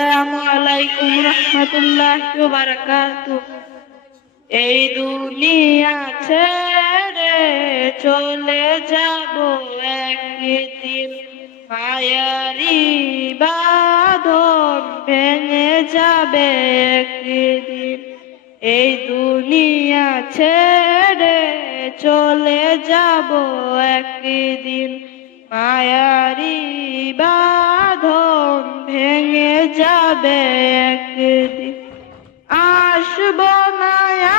আসসালামু আলাইকুম রহমতুল্লাহি ওয়া বারাকাতুহু। এই দুনিয়া ছেড়ে চলে যাব একদিন, মায়ারি বাঁধন ভেঙে যাবে একদিন। এই দুনিয়া ছেড়ে চলে যাব একদিন, মায়ারি বাঁধন ভেঙে যাবে একদিন। আসব না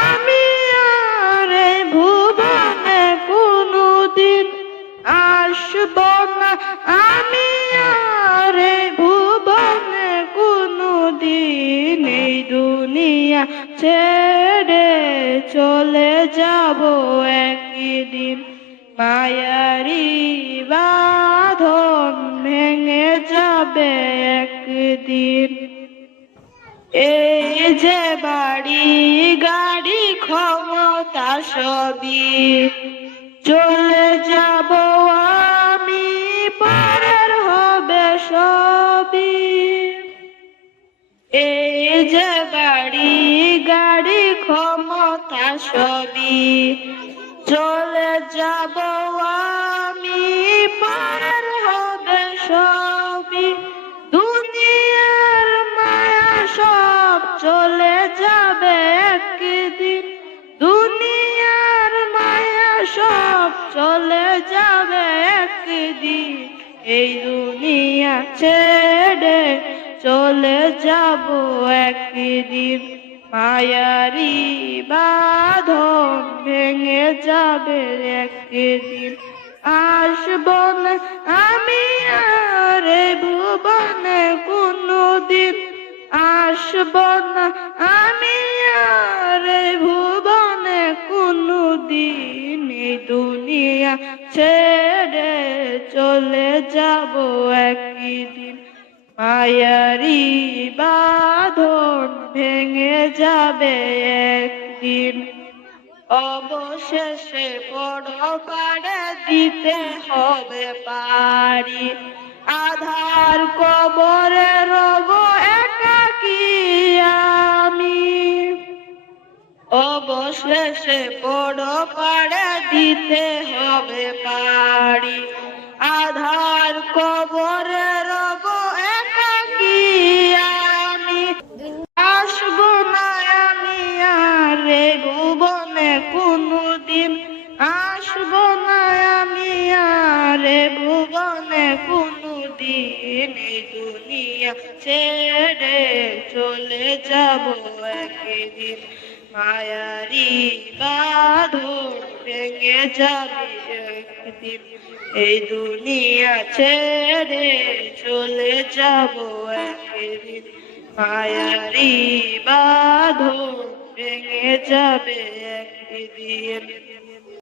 আমি আর এই ভুবনে কোনদিন, আসব না আমি আর এই ভুবনে কোনদিন। এই দুনিয়া ছেড়ে চলে যাব একদিন, মায়ারি বাঁধন ভেঙে যাবে একদিন। এই যে বাড়ি গাড়ি ক্ষমতা সবই চলে যাব আমি, পরের হবে সবই। এই যে বাড়ি গাড়ি ক্ষমতা সবই চলে যাব আমি, পরের হবে সবই। দুনিয়ার মায়া সব চলে যাবে একদিন, দুনিয়ার মায়া সব চলে যাবে একদিন। এই দুনিয়া ছেড়ে চলে যাব একদিন, মায়ারি বাঁধন ভেঙে যাবে একদিন। আসব না আমি আর এই ভুবনে কোনদিন, আসব না আমি আর এই ভুবনে কোনদিন। এই দুনিয়া ছেড়ে চলে যাব একদিন, মায়ারি বাঁধন ভেঙে যাবে একদিন। অবশেষে পরপারে দিতে হবে পারি, আধার কবরে রব একাকী আমি। অবশেষে পরপারে দিতে হবে পারি, আধার কবরে রব একাকী আমি। আসব না আমি আর এই ভুবনে কোনদিন, আসব না আমি আর এই ভুবনে কোনদিন। এই দুনিয়া ছেড়ে চলে যাব একদিন, মায়ারি বাঁধন ভেঙে যাবে একদিন। এই দুনিয়া ছেড়ে চলে যাব একদিন, মায়ারি বাঁধন ভেঙে যাবে একদিন।